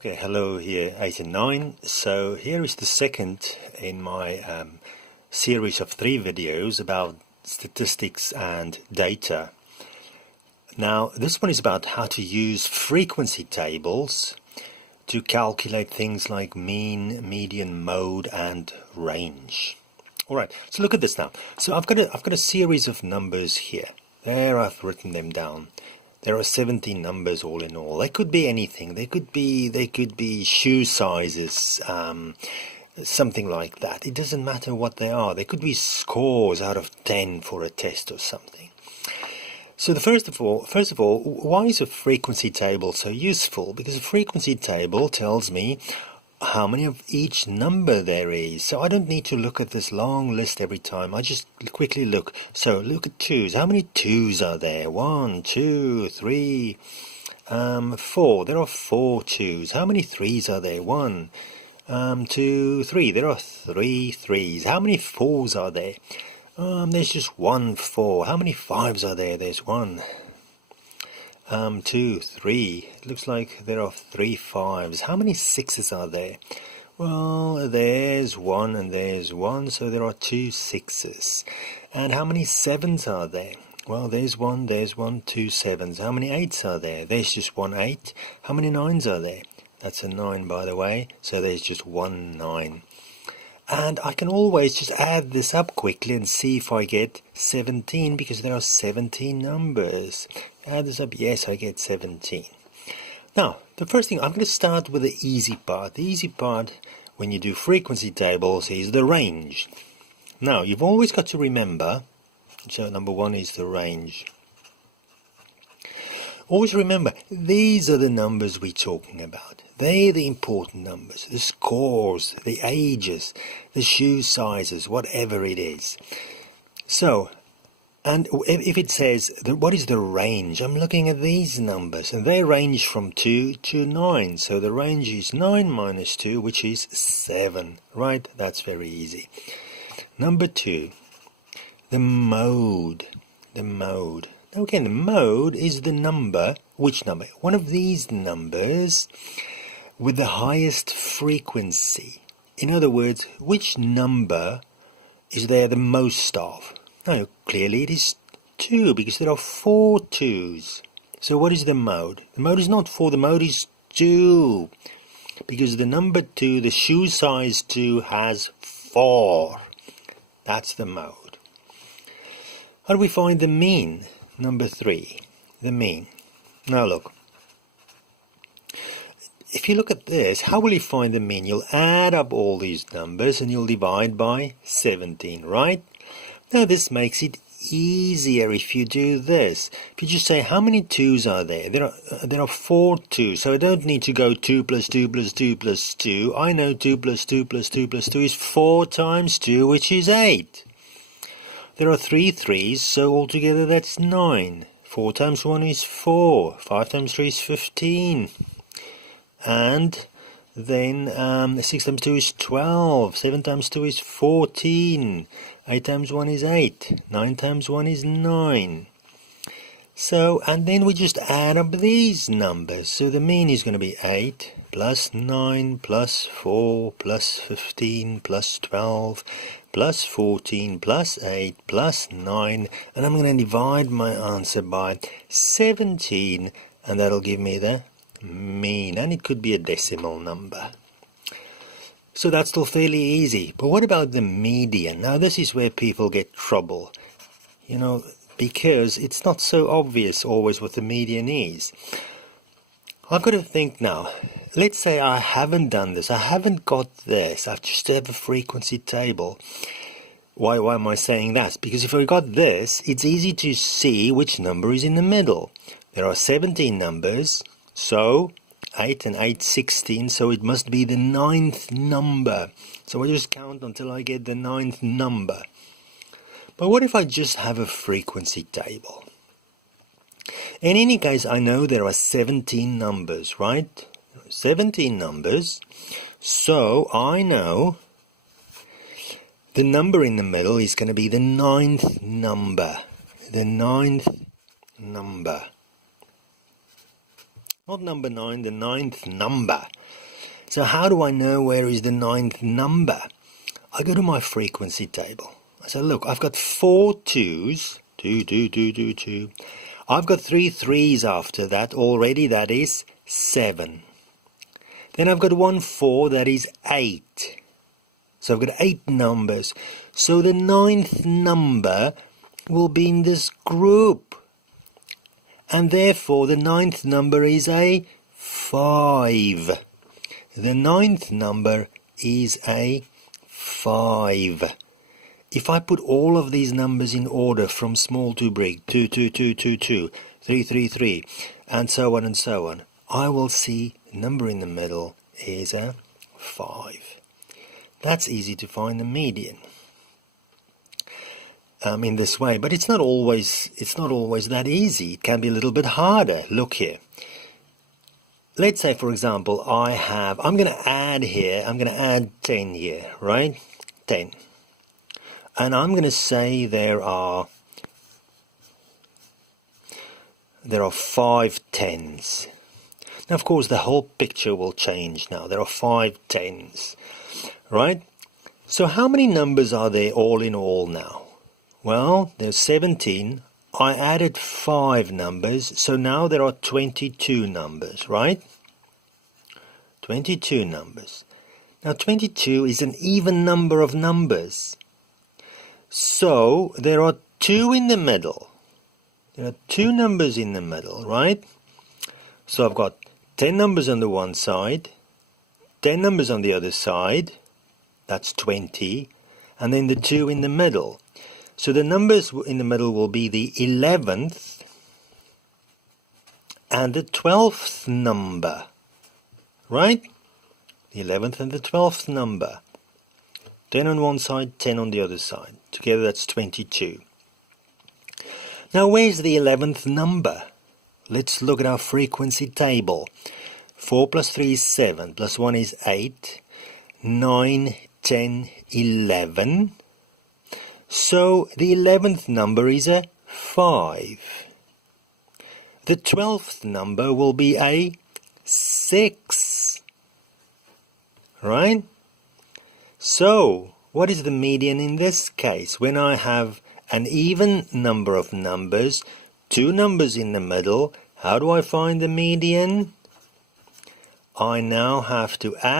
Okay, hello here, 8 and 9. So here is the second in my series of 3 videos about statistics and data. Now, this one is about how to use frequency tables to calculate things like mean, median, mode, and range. All right, so look at this now. So I've got a series of numbers here. There, I've written them down. There are 17 numbers all in all. They could be anything. They could be shoe sizes, something like that. It doesn't matter what they are. They could be scores out of 10 for a test or something. So first of all, why is a frequency table so useful? Because a frequency table tells me how many of each number there is. So I don't need to look at this long list every time. I just quickly look. So look at twos. How many twos are there? 1, 2, 3, 4. There are 4 twos. How many threes are there? 1, 2, 3. There are 3 threes. How many fours are there? There's just 1 4. How many fives are there? There's 1, 2, 3. It looks like there are 3 fives. How many sixes are there? Well, there's 1 and there's 1, so there are 2 sixes. And how many sevens are there? Well, there's 1, 2 sevens. How many eights are there? There's just 1 8. How many nines are there? That's a 9, by the way, so there's just 1 9. And I can always just add this up quickly and see if I get 17, because there are 17 numbers. Add this up, yes, I get 17. Now, the first thing, I'm going to start with the easy part. The easy part, when you do frequency tables, is the range. Now, you've always got to remember, so number 1 is the range. Always remember, these are the numbers we're talking about. They're the important numbers, the scores, the ages, the shoe sizes, whatever it is. So, and if it says, what is the range? I'm looking at these numbers, and they range from 2 to 9. So the range is 9 minus 2, which is 7, right? That's very easy. Number 2, the mode. The mode. Now again, the mode is the number, which number? One of these numbers with the highest frequency. In other words, which number is there the most of? Now, clearly it is 2, because there are 4 2's. So what is the mode? The mode is not 4, the mode is 2. Because the number 2, the shoe size 2, has 4. That's the mode. How do we find the mean? Number 3, the mean. Now look. If you look at this, how will you find the mean? You'll add up all these numbers and you'll divide by 17, right? Now this makes it easier if you do this. If you just say, how many 2's are there? There are 4 2's, so I don't need to go 2 plus 2 plus 2 plus 2. I know 2 plus 2 plus 2 plus 2 is 4 times 2, which is 8. There are 3 3's, so altogether that's 9. 4 times 1 is 4. 5 times 3 is 15. And then 6 times 2 is 12. 7 times 2 is 14. 8 times 1 is 8. 9 times 1 is 9. So, and then we just add up these numbers. So the mean is going to be 8 plus 9 plus 4 plus 15 plus 12 plus 14 plus 8 plus 9. And I'm going to divide my answer by 17. And that'll give me the mean. And it could be a decimal number. So that's still fairly easy. But what about the median? Now this is where people get trouble. You know, because it's not so obvious always what the median is. I've got to think now. Let's say I haven't done this. I haven't got this. I've just have a frequency table. Why am I saying that? Because if I got this, it's easy to see which number is in the middle. There are 17 numbers, so 8 and 8, 16, so it must be the 9th number. So I just count until I get the 9th number. But what if I just have a frequency table? In any case, I know there are 17 numbers, right? 17 numbers. So I know the number in the middle is going to be the 9th number. The 9th number. Not number 9, the 9th number. So how do I know where is the ninth number? I go to my frequency table. I say, look, I've got 4 2s. 2, 2, 2, 2, 2. I've got 3 3s after that already. That is 7. Then I've got 1 4. That is 8. So I've got 8 numbers. So the ninth number will be in this group. And therefore the ninth number is a 5. The ninth number is a 5. If I put all of these numbers in order from small to big, 2, 2, 2, 2, 2, 3, 3, 3, and so on, I will see the number in the middle is a 5. That's easy to find the median in this way, but it's not always that easy. It can be a little bit harder. Look here. Let's say, for example, I'm going to add 10 here, right? 10. And I'm going to say there are 5 10s. Now, of course, the whole picture will change now. There are 5 10s, right? So how many numbers are there all in all now? Well, there's 17. I added 5 numbers, so now there are 22 numbers, right? 22 numbers. Now 22 is an even number of numbers. So there are 2 in the middle. There are 2 numbers in the middle, right? So I've got 10 numbers on the one side, 10 numbers on the other side, that's 20, and then the 2 in the middle. So the numbers in the middle will be the 11th and the 12th number, right? The 11th and the 12th number. 10 on one side, 10 on the other side. Together that's 22. Now where's the 11th number? Let's look at our frequency table. 4 plus 3 is 7, plus 1 is 8, 9, 10, 11. So the 11th number is a 5. The 12th number will be a 6. Right? So, what is the median in this case? When I have an even number of numbers, 2 numbers in the middle, how do I find the median? I now have to add